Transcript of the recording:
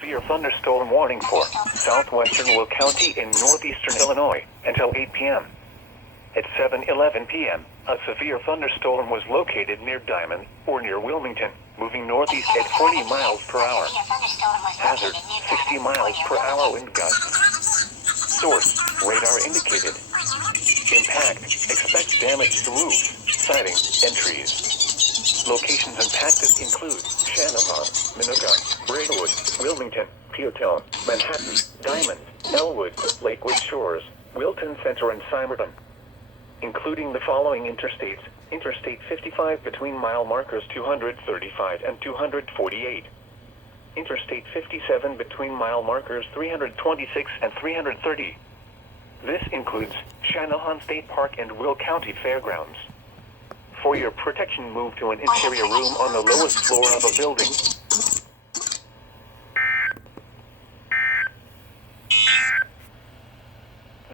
severe thunderstorm warning for southwestern Will County in northeastern Illinois until 8 p.m. At 7:11 p.m., a severe thunderstorm was located near Diamond, or near Wilmington, moving northeast at 40 miles per hour. Hazard, 60 miles per hour wind gusts. Source, radar indicated. Impact, expect damage to roofs, siding, and trees. Locations impacted include Shanahan, Minooka, Braidwood, Wilmington, Peotone, Manhattan, Diamond, Elwood, Lakewood Shores, Wilton Center, and Simerton. Including the following interstates: Interstate 55 between mile markers 235 and 248. Interstate 57 between mile markers 326 and 330. This includes Shanahan State Park and Will County Fairgrounds. For your protection, move to an interior room on the lowest floor of a building.